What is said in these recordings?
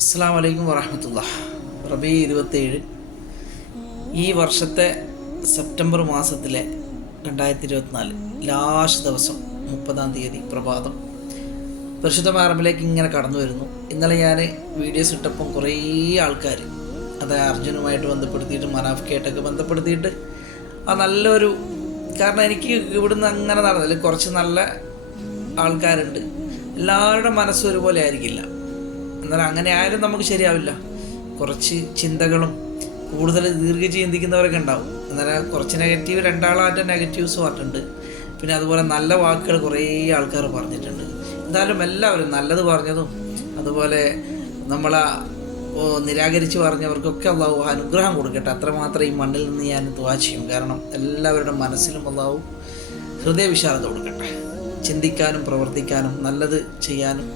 അസ്സലാമു അലൈക്കും വറഹ്മത്തുള്ളാഹി. റബീ 27 ഈ വർഷത്തെ സെപ്റ്റംബർ മാസത്തിലെ 2024 ലാസ്റ്റ് ദിവസം 30-ാം തീയതി പ്രഭാതം പരിശുദ്ധമായ അറബിലേക്ക് ഇങ്ങനെ കടന്നു വരുന്നു. ഇന്നലെ ഞാൻ വീഡിയോസ് ഇട്ടപ്പം കുറേ ആൾക്കാർ അതായത് അർജുനുമായിട്ട് ബന്ധപ്പെടുത്തിയിട്ട് മനാഫ്ക്കായിട്ടൊക്കെ ബന്ധപ്പെടുത്തിയിട്ട് നല്ലൊരു കാരണം എനിക്ക് ഇവിടുന്ന് അങ്ങനെ നടന്നില്ല. കുറച്ച് നല്ല ആൾക്കാരുണ്ട്, എല്ലാവരുടെ മനസ്സും ഒരുപോലെ ആയിരിക്കില്ല. എന്നാൽ അങ്ങനെ ആയാലും നമുക്ക് ശരിയാവില്ല. കുറച്ച് ചിന്തകളും കൂടുതൽ ചിന്തിക്കുന്നവരൊക്കെ ഉണ്ടാവും. എന്നാൽ കുറച്ച് നെഗറ്റീവ് രണ്ടാളായിട്ട് നെഗറ്റീവ്സ് പറഞ്ഞിട്ടുണ്ട്. പിന്നെ അതുപോലെ നല്ല വാക്കുകൾ കുറേ ആൾക്കാർ പറഞ്ഞിട്ടുണ്ട്. എന്തായാലും എല്ലാവരും നല്ലത് പറഞ്ഞതും അതുപോലെ നമ്മളെ നിരാകരിച്ച് പറഞ്ഞവർക്കൊക്കെ അള്ളാഹു അനുഗ്രഹം കൊടുക്കട്ടെ. അത്രമാത്രം ഈ മണ്ണിൽ നിന്ന് ഞാൻ ദുആ ചെയ്യും. കാരണം എല്ലാവരുടെ മനസ്സിലും അള്ളാഹു ഹൃദയവിശാലത കൊടുക്കട്ടെ, ചിന്തിക്കാനും പ്രവർത്തിക്കാനും നല്ലത് ചെയ്യാനും.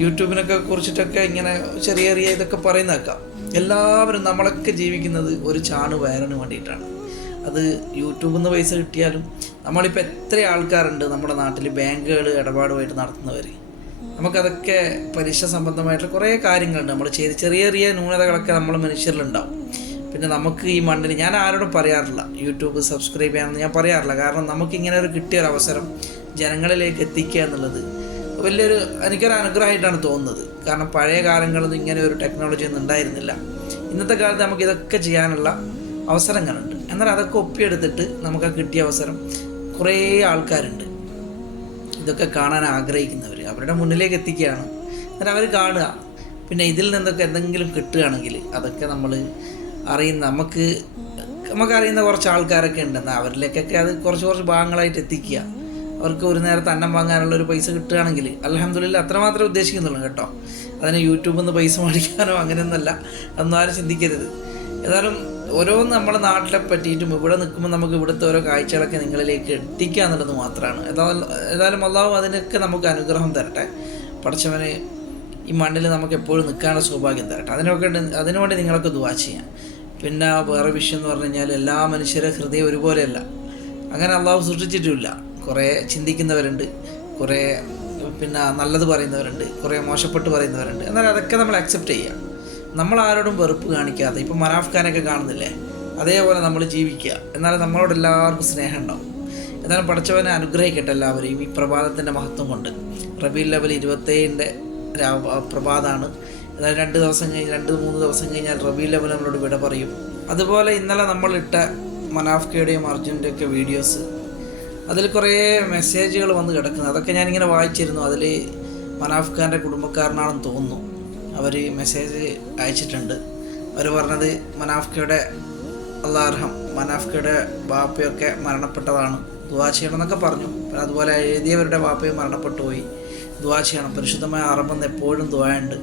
യൂട്യൂബിനൊക്കെ കുറിച്ചിട്ടൊക്കെ ഇങ്ങനെ ചെറിയ ചെറിയ ഇതൊക്കെ പറയുന്നേക്കാം. എല്ലാവരും നമ്മളൊക്കെ ജീവിക്കുന്നത് ഒരു ചാണ് വയറിന് വേണ്ടിയിട്ടാണ്. അത് യൂട്യൂബിൽ നിന്ന് പൈസ കിട്ടിയാലും നമ്മളിപ്പോൾ എത്ര ആൾക്കാരുണ്ട് നമ്മുടെ നാട്ടിൽ ബാങ്കുകൾ ഇടപാടുമായിട്ട് നടത്തുന്നവർ. നമുക്കതൊക്കെ പലിശ സംബന്ധമായിട്ടുള്ള കുറേ കാര്യങ്ങളുണ്ട്. നമ്മൾ ചെയ്ത് ചെറിയ ചെറിയ ന്യൂനതകളൊക്കെ നമ്മൾ മനുഷ്യരിലുണ്ടാവും. പിന്നെ നമുക്ക് ഈ മണ്ണിൽ ഞാൻ ആരോടും പറയാറില്ല യൂട്യൂബ് സബ്സ്ക്രൈബ് ചെയ്യാമെന്ന് ഞാൻ പറയാറില്ല. കാരണം നമുക്കിങ്ങനെ ഒരു കിട്ടിയൊരവസരം ജനങ്ങളിലേക്ക് എത്തിക്കുക എന്നുള്ളത് എനിക്കൊരു അനുഗ്രഹമായിട്ടാണ് തോന്നുന്നത്. കാരണം പഴയ കാലങ്ങളിൽ ഇങ്ങനെ ഒരു ടെക്നോളജി ഒന്നും ഉണ്ടായിരുന്നില്ല. ഇന്നത്തെ കാലത്ത് നമുക്ക് ഇതൊക്കെ ചെയ്യാനുള്ള അവസരങ്ങളുണ്ട്. എന്നാൽ അതൊക്കെ ഒപ്പിയെടുത്തിട്ട് നമുക്ക് കിട്ടിയ അവസരം കുറേ ആൾക്കാരുണ്ട് ഇതൊക്കെ കാണാൻ ആഗ്രഹിക്കുന്നവർ, അവരുടെ മുന്നിലേക്ക് എത്തിക്കുകയാണ്. എന്നാൽ അവർ കാണുക. പിന്നെ ഇതിൽ നിന്നൊക്കെ എന്തെങ്കിലും കിട്ടുകയാണെങ്കിൽ അതൊക്കെ നമ്മൾ നമുക്കറിയുന്ന കുറച്ച് ആൾക്കാരൊക്കെ ഉണ്ടെന്നാൽ അവരിലേക്കൊക്കെ അത് കുറച്ച് ഭാഗങ്ങളായിട്ട് എത്തിക്കുക. അവർക്ക് ഒരു നേരത്തെ അന്നം വാങ്ങാനുള്ളൊരു പൈസ കിട്ടുകയാണെങ്കിൽ അൽഹംദുലില്ലാ അത്രമാത്രമേ ഉദ്ദേശിക്കുന്നുള്ളൂ കേട്ടോ. അതിന് യൂട്യൂബിൽ നിന്ന് പൈസ മേടിക്കാനോ അങ്ങനെയൊന്നുമല്ല, അന്നാരും ചിന്തിക്കരുത്. ഏതായാലും ഓരോന്ന് നമ്മുടെ നാട്ടിലെ പറ്റിയിട്ടും ഇവിടെ നിൽക്കുമ്പോൾ നമുക്ക് ഇവിടുത്തെ ഓരോ കാഴ്ചകളൊക്കെ നിങ്ങളിലേക്ക് എത്തിക്കുക എന്നുള്ളത് മാത്രമാണ്. ഏതായാലും അള്ളാഹു അതിനൊക്കെ നമുക്ക് അനുഗ്രഹം തരട്ടെ. പടച്ചവന് ഈ മണ്ണിൽ നമുക്ക് എപ്പോഴും നിൽക്കാനുള്ള സൗഭാഗ്യം തരട്ടെ. അതിനുവേണ്ടി നിങ്ങളൊക്കെ ദുആ ചെയ്യാം. പിന്നെ വേറെ വിഷയം എന്ന് പറഞ്ഞു കഴിഞ്ഞാൽ എല്ലാ മനുഷ്യരുടെ ഹൃദയം ഒരുപോലെയല്ല. അങ്ങനെ അള്ളാഹു സൃഷ്ടിച്ചിട്ടുമില്ല. കുറേ ചിന്തിക്കുന്നവരുണ്ട്, കുറേ പിന്നെ നല്ലത് പറയുന്നവരുണ്ട്, കുറേ മോശപ്പെട്ട് പറയുന്നവരുണ്ട്. എന്നാൽ അതൊക്കെ നമ്മൾ അക്സെപ്റ്റ് ചെയ്യുക. നമ്മൾ ആരോടും വെറുപ്പ് കാണിക്കാതെ, ഇപ്പം മനാഫ് ഖാനൊക്കെ കാണുന്നില്ലേ, അതേപോലെ നമ്മൾ ജീവിക്കുക. എന്നാലും നമ്മളോട് എല്ലാവർക്കും സ്നേഹം ഉണ്ടാവും. എന്നാലും പടച്ചവനെ അനുഗ്രഹിക്കട്ടെ എല്ലാവരെയും ഈ പ്രഭാതത്തിൻ്റെ മഹത്വം കൊണ്ട്. റബീഉൽ അവ്വൽ 27-ൻ്റെ പ്രഭാതമാണ്. എന്നാലും 2-3 ദിവസം കഴിഞ്ഞാൽ റബീഉൽ അവ്വൽ നമ്മളോട് വിട പറയും. അതുപോലെ ഇന്നലെ നമ്മളിട്ട മനാഫ്ക്കയുടെയും അർജുൻ്റെയൊക്കെ വീഡിയോസ്, അതിൽ കുറേ മെസ്സേജുകൾ വന്ന് കിടക്കുന്നത്, അതൊക്കെ ഞാനിങ്ങനെ വായിച്ചിരുന്നു. അതിൽ മനാഫ് ഖാൻ്റെ കുടുംബക്കാരനാണെന്ന് തോന്നുന്നു. അവർ മെസ്സേജ് അയച്ചിട്ടുണ്ട്. അവർ പറഞ്ഞത് മനാഫ്ക്കയുടെ അള്ളാഹർഹം, മനാഫ്ക്കയുടെ ബാപ്പയൊക്കെ മരണപ്പെട്ടതാണ്, ദുആ ചെയ്യണമെന്നൊക്കെ പറഞ്ഞു. പിന്നെ അതുപോലെ എഴുതിയവരുടെ ബാപ്പയും മരണപ്പെട്ടു പോയി, ദുആ ചെയ്യണം. പരിശുദ്ധമായ അറബെന്ന് എപ്പോഴും ദുആ ഉണ്ട്.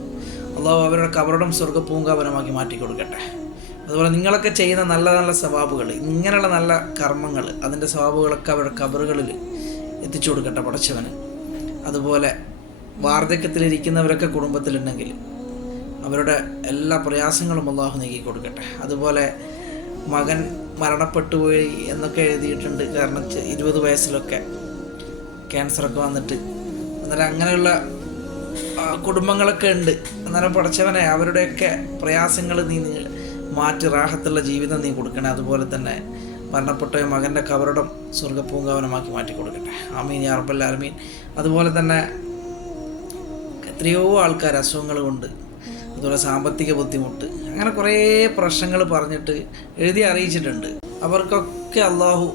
അള്ളാഹു അവരുടെ കബറിടം സ്വർഗ്ഗപൂങ്കാവനമാക്കി മാറ്റി കൊടുക്കട്ടെ. അതുപോലെ നിങ്ങളൊക്കെ ചെയ്യുന്ന നല്ല നല്ല സവാബുകൾ, ഇങ്ങനെയുള്ള നല്ല കർമ്മങ്ങൾ, അതിൻ്റെ സവാബുകളൊക്കെ അവരുടെ കബറുകളിൽ എത്തിച്ചു കൊടുക്കട്ടെ പടച്ചവന്. അതുപോലെ വാർദ്ധക്യത്തിലിരിക്കുന്നവരൊക്കെ കുടുംബത്തിലുണ്ടെങ്കിൽ അവരുടെ എല്ലാ പ്രയാസങ്ങളും അള്ളാഹു നീക്കി കൊടുക്കട്ടെ. അതുപോലെ മകൻ മരണപ്പെട്ടു പോയി എന്നൊക്കെ എഴുതിയിട്ടുണ്ട്. കാരണം 20 വയസ്സിലൊക്കെ ക്യാൻസറൊക്കെ വന്നിട്ട്, അന്നേരം അങ്ങനെയുള്ള കുടുംബങ്ങളൊക്കെ ഉണ്ട്. അന്നേരം പടച്ചവനെ അവരുടെയൊക്കെ പ്രയാസങ്ങൾ നീ മാറ്റി റാഹത്തുള്ള ജീവിതം നീ കൊടുക്കണേ. അതുപോലെ തന്നെ മരണപ്പെട്ട മകൻ്റെ കബറിടം സ്വർഗ്ഗപൂങ്കാവനമാക്കി മാറ്റി കൊടുക്കട്ടെ. ആമീൻ യാ റബ്ബൽ ആലമീൻ. അതുപോലെ തന്നെ എത്രയോ ആൾക്കാർ അസുഖങ്ങൾ കൊണ്ട്, അതുപോലെ സാമ്പത്തിക ബുദ്ധിമുട്ട്, അങ്ങനെ കുറേ പ്രശ്നങ്ങൾ പറഞ്ഞിട്ട് എഴുതി അറിയിച്ചിട്ടുണ്ട്. അവർക്കൊക്കെ അള്ളാഹു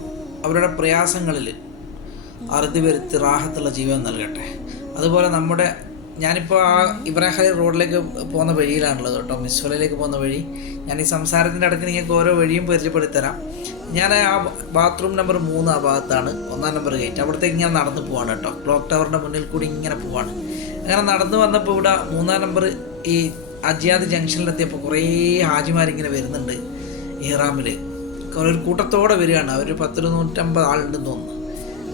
അവരുടെ പ്രയാസങ്ങളിൽ അറുതി വരുത്തി റാഹത്തുള്ള ജീവിതം നൽകട്ടെ. അതുപോലെ ഞാനിപ്പോൾ ഇബ്രാഹിം റോഡിലേക്ക് പോകുന്ന വഴിയിലാണുള്ളത് കേട്ടോ, മിസ്വലയിലേക്ക് പോകുന്ന വഴി. ഞാൻ ഈ സംസാരത്തിൻ്റെ ഇടയ്ക്ക് നിങ്ങൾക്ക് ഓരോ വഴിയും പരിചയപ്പെടുത്തരാം. ഞാൻ ആ ബാത്റൂം നമ്പർ 3 ആ ഭാഗത്താണ്, 1-ാം നമ്പർ ഗേറ്റ്, അവിടത്തേക്ക് ഇങ്ങനെ നടന്നു പോവാണ് കേട്ടോ. ക്ലോക്ക് ടവറിൻ്റെ മുന്നിൽ കൂടി ഇങ്ങനെ പോവാണ്. അങ്ങനെ നടന്നു വന്നപ്പോൾ ഇവിടെ 3-ാം നമ്പർ ഈ അജിയാദ് ജംഗ്ഷനിലെത്തിയപ്പോൾ കുറേ ഹാജിമാരിങ്ങനെ വരുന്നുണ്ട് ഇഹ്റാമിൽ. ഒരു കൂട്ടത്തോടെ വരികയാണ്. അവർ 150 ആളുണ്ടെന്ന് തോന്നുന്നു.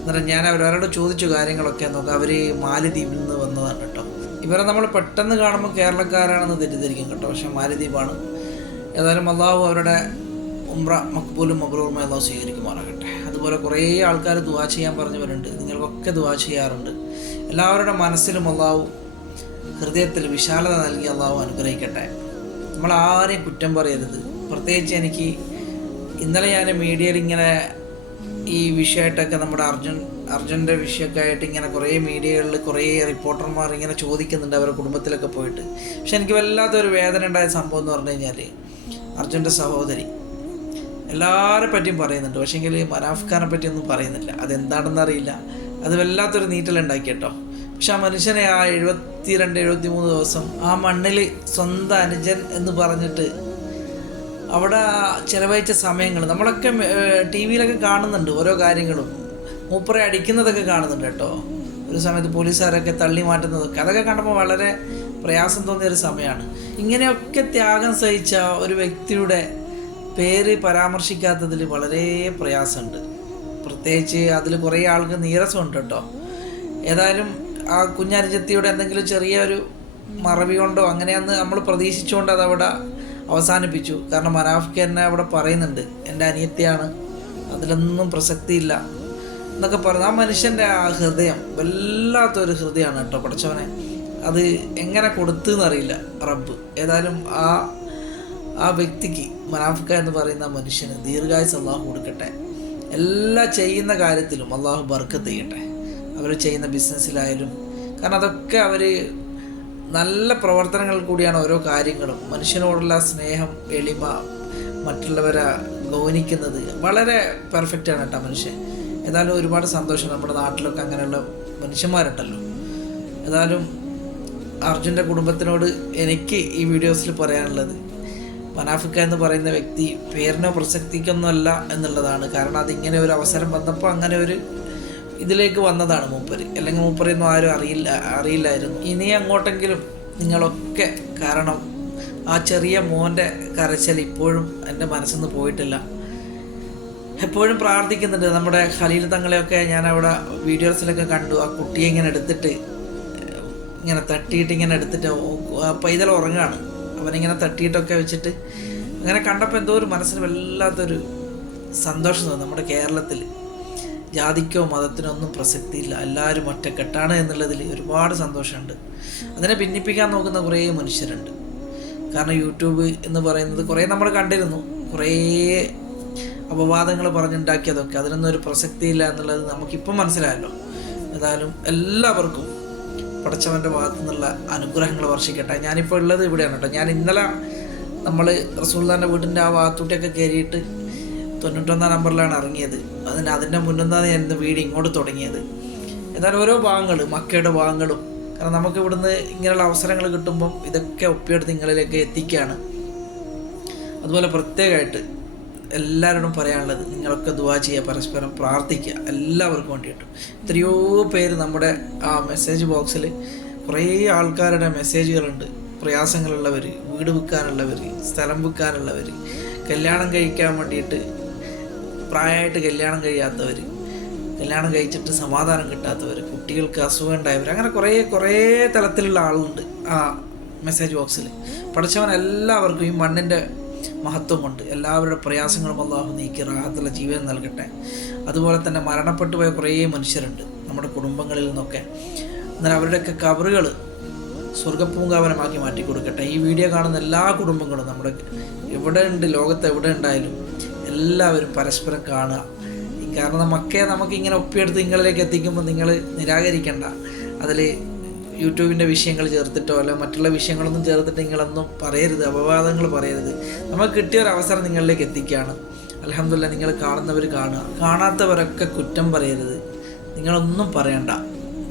അന്നേരം ഞാൻ അവരോട് ചോദിച്ചു കാര്യങ്ങളൊക്കെ നോക്കാം. അവർ മാലിദ്വീപിൽ നിന്ന് വന്നതാണ് കേട്ടോ. ഇവരെ നമ്മൾ പെട്ടെന്ന് കാണുമ്പോൾ കേരളക്കാരാണെന്ന് തെറ്റിദ്ധരിക്കും കേട്ടോ, പക്ഷേ മാലിദ്വീപാണ്. ഏതായാലും അള്ളാഹു അവരുടെ ഉംറ മഖ്ബൂലും മബ്രൂറുമായി അള്ളാഹു സ്വീകരിക്കുമാറാകട്ടെ. അതുപോലെ കുറേ ആൾക്കാർ ദുആ ചെയ്യാൻ പറഞ്ഞവരുണ്ട്. നിങ്ങൾക്കൊക്കെ ദുആ ചെയ്യാറുണ്ട്. എല്ലാവരുടെ മനസ്സിലും അള്ളാഹു ഹൃദയത്തിൽ വിശാലത നൽകി അള്ളാഹു അനുഗ്രഹിക്കട്ടെ. നമ്മളാരെയും കുറ്റം പറയരുത്. പ്രത്യേകിച്ച് എനിക്ക് ഇന്നലെ ഞാൻ മീഡിയയിൽ ഇങ്ങനെ ഈ വിഷയമായിട്ടൊക്കെ നമ്മുടെ അർജുൻ്റെ വിഷയമൊക്കെ ആയിട്ട് ഇങ്ങനെ കുറേ മീഡിയകളിൽ കുറേ റിപ്പോർട്ടർമാർ ഇങ്ങനെ ചോദിക്കുന്നുണ്ട് അവരുടെ കുടുംബത്തിലൊക്കെ പോയിട്ട്. പക്ഷെ എനിക്ക് വല്ലാത്തൊരു വേദന ഉണ്ടായ സംഭവം എന്ന് പറഞ്ഞു കഴിഞ്ഞാൽ അർജുൻ്റെ സഹോദരി എല്ലാവരെ പറ്റിയും പറയുന്നുണ്ട്, പക്ഷേങ്കിൽ മനാഫ് ഖാനെ പറ്റിയൊന്നും പറയുന്നില്ല. അതെന്താണെന്ന് അറിയില്ല. അത് വല്ലാത്തൊരു നീറ്റലുണ്ടാക്കി കേട്ടോ. പക്ഷെ ആ മനുഷ്യനെ ആ 72-73 ദിവസം ആ മണ്ണിൽ സ്വന്തം അനുജൻ എന്ന് പറഞ്ഞിട്ട് അവിടെ ചിലവഴിച്ച സമയങ്ങൾ നമ്മളൊക്കെ ടി വിയിലൊക്കെ കാണുന്നുണ്ട്. ഓരോ കാര്യങ്ങളും മൂപ്പറെ അടിക്കുന്നതൊക്കെ കാണുന്നുണ്ട് കേട്ടോ. ഒരു സമയത്ത് പോലീസുകാരൊക്കെ തള്ളി മാറ്റുന്നതൊക്കെ അതൊക്കെ കണ്ടപ്പോൾ വളരെ പ്രയാസം തോന്നിയൊരു സമയമാണ്. ഇങ്ങനെയൊക്കെ ത്യാഗം സഹിച്ച ഒരു വ്യക്തിയുടെ പേര് പരാമർശിക്കാത്തതിൽ വളരെ പ്രയാസമുണ്ട്. പ്രത്യേകിച്ച് അതിൽ കുറേ ആൾക്ക് നീരസമുണ്ട് കേട്ടോ. ഏതായാലും ആ കുഞ്ഞനുജത്തിയുടെ എന്തെങ്കിലും ചെറിയൊരു മറവി കൊണ്ടോ അങ്ങനെയൊന്ന് നമ്മൾ പ്രതീക്ഷിച്ചുകൊണ്ട് അതവിടെ അവസാനിപ്പിച്ചു. കാരണം മനാഫ് എന്നെ അവിടെ പറയുന്നുണ്ട്, എൻ്റെ അനിയത്തിയാണ്, അതിലൊന്നും പ്രസക്തിയില്ല എന്നൊക്കെ പറഞ്ഞു. ആ മനുഷ്യൻ്റെ ആ ഹൃദയം വല്ലാത്തൊരു ഹൃദയമാണ് കേട്ടോ. പഠിച്ചവനെ അത് എങ്ങനെ കൊടുത്തു എന്നറിയില്ല റബ്ബ്. ഏതായാലും ആ വ്യക്തിക്ക് മനാഫ് എന്ന് പറയുന്ന മനുഷ്യന് ദീർഘായുസ് അള്ളാഹു കൊടുക്കട്ടെ. എല്ലാ ചെയ്യുന്ന കാര്യത്തിലും അള്ളാഹു ബർക്കത്ത് ചെയ്യട്ടെ. അവർ ചെയ്യുന്ന ബിസിനസ്സിലായാലും, കാരണം അതൊക്കെ അവർ നല്ല പ്രവർത്തനങ്ങൾ കൂടിയാണ് ഓരോ കാര്യങ്ങളും. മനുഷ്യനോടുള്ള സ്നേഹം, എളിമ, മറ്റുള്ളവരെ ഗൗനിക്കുന്നത് വളരെ പെർഫെക്റ്റാണ് കേട്ടോ മനുഷ്യൻ. ഏതായാലും ഒരുപാട് സന്തോഷം. നമ്മുടെ നാട്ടിലൊക്കെ അങ്ങനെയുള്ള മനുഷ്യന്മാരുണ്ടല്ലോ. ഏതായാലും അർജുൻ്റെ കുടുംബത്തിനോട് എനിക്ക് ഈ വീഡിയോസിൽ പറയാനുള്ളത്, മനാഫ് എന്ന് പറയുന്ന വ്യക്തി പേരിനോ പ്രസക്തിക്കൊന്നുമല്ല എന്നുള്ളതാണ്. കാരണം അതിങ്ങനെ ഒരു അവസരം വന്നപ്പോൾ അങ്ങനെ ഒരു ഇതിലേക്ക് വന്നതാണ് മൂപ്പര്. അല്ലെങ്കിൽ മൂപ്പരൊന്നും ആരും അറിയില്ലായിരുന്നു. ഇനി അങ്ങോട്ടെങ്കിലും നിങ്ങളൊക്കെ, കാരണം ആ ചെറിയ മോൻ്റെ കരച്ചിൽ ഇപ്പോഴും എൻ്റെ മനസ്സിൽ നിന്ന് പോയിട്ടില്ല. എപ്പോഴും പ്രാർത്ഥിക്കുന്നുണ്ട്. നമ്മുടെ ഖലീൽ തങ്ങളെയൊക്കെ ഞാൻ അവിടെ വീഡിയോസിലൊക്കെ കണ്ടു. ആ കുട്ടിയെ ഇങ്ങനെ എടുത്തിട്ട് ഇങ്ങനെ തട്ടിയിട്ട് ഇങ്ങനെ എടുത്തിട്ട് പൈതൽ ഉറങ്ങുകയാണ്. അവനിങ്ങനെ തട്ടിയിട്ടൊക്കെ വെച്ചിട്ട് അങ്ങനെ കണ്ടപ്പോൾ എന്തോ ഒരു മനസ്സിന് വല്ലാത്തൊരു സന്തോഷം തോന്നി. നമ്മുടെ കേരളത്തിൽ ജാതിക്കോ മതത്തിനോ ഒന്നും പ്രസക്തിയില്ല, എല്ലാവരും ഒറ്റക്കെട്ടാണ് എന്നുള്ളതിൽ ഒരുപാട് സന്തോഷമുണ്ട്. അതിനെ ഭിന്നിപ്പിക്കാൻ നോക്കുന്ന കുറേ മനുഷ്യരുണ്ട്. കാരണം യൂട്യൂബ് എന്ന് പറയുന്നത് കുറേ നമ്മൾ കണ്ടിരുന്നു, കുറേ അപവാദങ്ങൾ പറഞ്ഞുണ്ടാക്കിയതൊക്കെ അതിനൊന്നും ഒരു പ്രസക്തിയില്ല എന്നുള്ളത് നമുക്കിപ്പം മനസ്സിലായല്ലോ. ഏതായാലും എല്ലാവർക്കും പടച്ചവൻ്റെ ഭാഗത്തു നിന്നുള്ള അനുഗ്രഹങ്ങൾ വർഷിക്കട്ടെ. ഞാനിപ്പോൾ ഉള്ളത് ഇവിടെയാണ് കേട്ടോ. ഞാൻ ഇന്നലെ നമ്മൾ റസൂലുള്ളാഹിൻ്റെ വീടിൻ്റെ ആ ഭാഗത്തൂട്ടിയൊക്കെ കയറിയിട്ട് 91 നമ്പറിലാണ് ഇറങ്ങിയത്. അതിൻ്റെ മുന്നെന്താണ് ഞാൻ ഇന്ന് വീട് ഇങ്ങോട്ട് തുടങ്ങിയത്. ഏതായാലും ഓരോ ഭാഗങ്ങൾ, മക്കയുടെ ഭാഗങ്ങളും, കാരണം നമുക്ക് ഇവിടുന്ന് ഇങ്ങനെയുള്ള അവസരങ്ങൾ കിട്ടുമ്പം ഇതൊക്കെ ഒപ്പിയെടുത്ത് നിങ്ങളിലേക്ക് എത്തിക്കുകയാണ്. അതുപോലെ പ്രത്യേകമായിട്ട് എല്ലാവരോടും പറയാനുള്ളത്, നിങ്ങളൊക്കെ ദുആ ചെയ്യുക, പരസ്പരം പ്രാർത്ഥിക്കുക, എല്ലാവർക്കും വേണ്ടിയിട്ടും. എത്രയോ പേര് നമ്മുടെ ആ മെസ്സേജ് ബോക്സിൽ കുറേ ആൾക്കാരുടെ മെസ്സേജുകളുണ്ട്. പ്രയാസങ്ങളുള്ളവർ, വീട് വിൽക്കാനുള്ളവർ, സ്ഥലം വിൽക്കാനുള്ളവർ, കല്യാണം കഴിക്കാൻ വേണ്ടിയിട്ട് പ്രായമായിട്ട് കല്യാണം കഴിയാത്തവർ, കല്യാണം കഴിച്ചിട്ട് സമാധാനം കിട്ടാത്തവർ, കുട്ടികൾക്ക് അസുഖം ഉണ്ടായവർ, അങ്ങനെ കുറേ തലത്തിലുള്ള ആളുണ്ട് ആ മെസ്സേജ് ബോക്സിൽ. പഠിച്ചവൻ എല്ലാവർക്കും ഈ മണ്ണിൻ്റെ മഹത്വം കൊണ്ട് എല്ലാവരുടെ പ്രയാസങ്ങളും അള്ളാഹു നീക്കി റാഹത്തുള്ള ജീവിതം നൽകട്ടെ. അതുപോലെ തന്നെ മരണപ്പെട്ടു പോയ കുറേ മനുഷ്യരുണ്ട് നമ്മുടെ കുടുംബങ്ങളിൽ നിന്നൊക്കെ. എന്നാൽ അവരുടെയൊക്കെ കബറുകൾ സ്വർഗ്ഗപൂങ്കാവനമാക്കി മാറ്റി കൊടുക്കട്ടെ. ഈ വീഡിയോ കാണുന്ന എല്ലാ കുടുംബങ്ങളും നമ്മുടെ എവിടെ ഉണ്ട്, ലോകത്ത് എവിടെ ഉണ്ടായാലും എല്ലാവരും പരസ്പരം കാണുക. കാരണം നമുക്കിങ്ങനെ ഒപ്പിയെടുത്ത് നിങ്ങളിലേക്ക് എത്തിക്കുമ്പോൾ നിങ്ങൾ നിരാകരിക്കേണ്ട. അതിൽ യൂട്യൂബിൻ്റെ വിഷയങ്ങൾ ചേർത്തിട്ടോ അല്ല മറ്റുള്ള വിഷയങ്ങളൊന്നും ചേർത്തിട്ട് നിങ്ങളൊന്നും പറയരുത്, അപവാദങ്ങൾ പറയരുത്. നമുക്ക് കിട്ടിയൊരവസരം നിങ്ങളിലേക്ക് എത്തിക്കുകയാണ്. അൽഹംദുലില്ലാഹ്, നിങ്ങൾ കാണുന്നവർ കാണുക, കാണാത്തവരൊക്കെ കുറ്റം പറയരുത്, നിങ്ങളൊന്നും പറയണ്ട.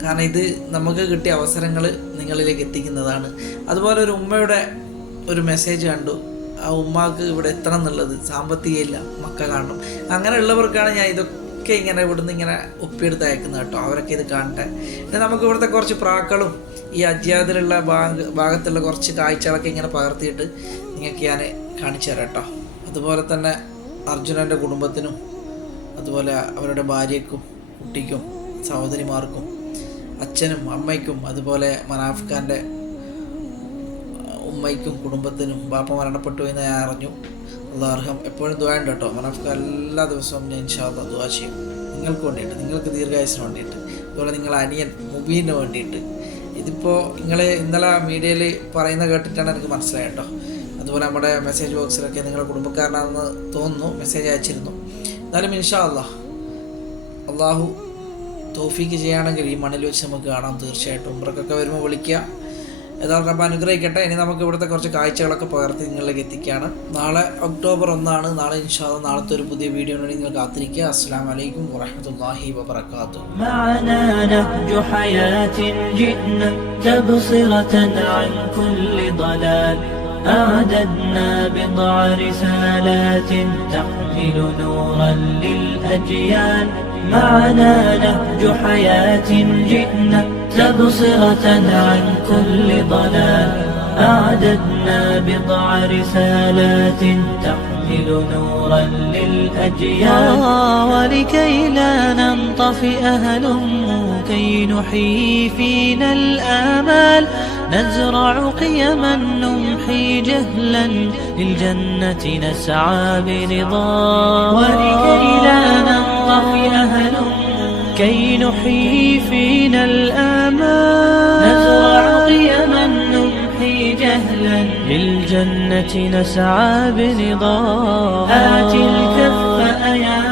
കാരണം ഇത് നമുക്ക് കിട്ടിയ അവസരങ്ങൾ നിങ്ങളിലേക്ക് എത്തിക്കുന്നതാണ്. അതുപോലെ ഒരു ഉമ്മയുടെ ഒരു മെസ്സേജ് കണ്ടു. ആ ഉമ്മാക്ക് ഇവിടെ എത്തണം എന്നുള്ളത് സാമ്പത്തികമില്ല, മക്ക കാണണം. അങ്ങനെയുള്ളവർക്കാണ് ഞാൻ ഇതൊക്കെ ഇങ്ങനെ ഇവിടുന്ന് ഇങ്ങനെ ഒപ്പിയെടുത്ത് അയക്കുന്നത് കേട്ടോ. അവരൊക്കെ ഇത് കാണട്ടെ. പിന്നെ നമുക്ക് ഇവിടുത്തെ കുറച്ച് പ്രാക്കളും ഈ അജ്യാദിലുള്ള ഭാഗത്തുള്ള കുറച്ച് കാഴ്ചകളൊക്കെ ഇങ്ങനെ പകർത്തിയിട്ട് നിങ്ങൾക്ക് ഞാൻ കാണിച്ചു തരാം കേട്ടോ. അതുപോലെ തന്നെ അർജുനൻ്റെ കുടുംബത്തിനും അതുപോലെ അവരുടെ ഭാര്യയ്ക്കും കുട്ടിക്കും സഹോദരിമാർക്കും അച്ഛനും അമ്മയ്ക്കും അതുപോലെ മനാഫ് ഖാൻ്റെ ഉമ്മയ്ക്കും കുടുംബത്തിനും ബാപ്പ മരണപ്പെട്ടു എന്ന് ഞാൻ അറിഞ്ഞു. അള്ളാഹു അർഹം. എപ്പോഴും ദുആ ഉണ്ട് കേട്ടോ. മനാഫ് ഖാൻ എല്ലാ ദിവസവും ഞാൻ ഇൻഷാ അല്ലാഹ് ദുആ ചെയ്യും, നിങ്ങൾക്ക് വേണ്ടിയിട്ട്, നിങ്ങൾക്ക് ദീർഘായുസിന് വേണ്ടിയിട്ട്. അതുപോലെ നിങ്ങളെ അനിയൻ മുബീന് വേണ്ടിയിട്ട്. ഇതിപ്പോൾ നിങ്ങൾ ഇന്നലെ മീഡിയയിൽ പറയുന്ന കേട്ടിട്ടാണ് എനിക്ക് മനസ്സിലായത് കേട്ടോ. അതുപോലെ നമ്മുടെ മെസ്സേജ് ബോക്സിലൊക്കെ നിങ്ങളുടെ കുടുംബക്കാരനാണെന്ന് തോന്നുന്നു, മെസ്സേജ് അയച്ചിരുന്നു. എന്നാലും ഇൻഷാ അള്ളാഹു തൗഫീക്ക് ചെയ്യുകയാണെങ്കിൽ ഈ മണ്ണിൽ വെച്ച് നമുക്ക് കാണാം തീർച്ചയായിട്ടും. ഉംറക്കൊക്കെ വരുമ്പോൾ വിളിക്കുക. ഏതായാലും റബ്ബ് അനുഗ്രഹിക്കട്ടെ. ഇനി നമുക്ക് ഇവിടുത്തെ കുറച്ച് കാഴ്ചകളൊക്കെ പകർത്തി നിങ്ങളിലേക്ക് എത്തിക്കുകയാണ്. നാളെ ഒക്ടോബർ 1 നാളെ ഇൻഷാ അല്ലാഹ് നാളത്തെ ഒരു പുതിയ വീഡിയോ വേണ്ടി നിങ്ങൾ കാത്തിരിക്കുക. അസ്സലാമു അലൈക്കും വറഹ്മത്തുള്ളാഹി വബറകാതുഹു. معنا نهج حياة جئنا تبصرة عن كل ضلال أعددنا بضع رسالات تحمل نورا للأجيال معنا نهج حياة جئنا تبصرة عن كل ضلال أعددنا بضع رسالات تحمل نورا للأجيال ولكي لا ننطفئ هلموا كي نحيي فينا الآمال نزرع قيما نمحي جهلا للجنة نسعى برضا ولكي لا ننطفئ هلموا كي نحيي فينا الآمال نزرع قيما نمحي جهلا للجنة نسعى برضا آت الكف يا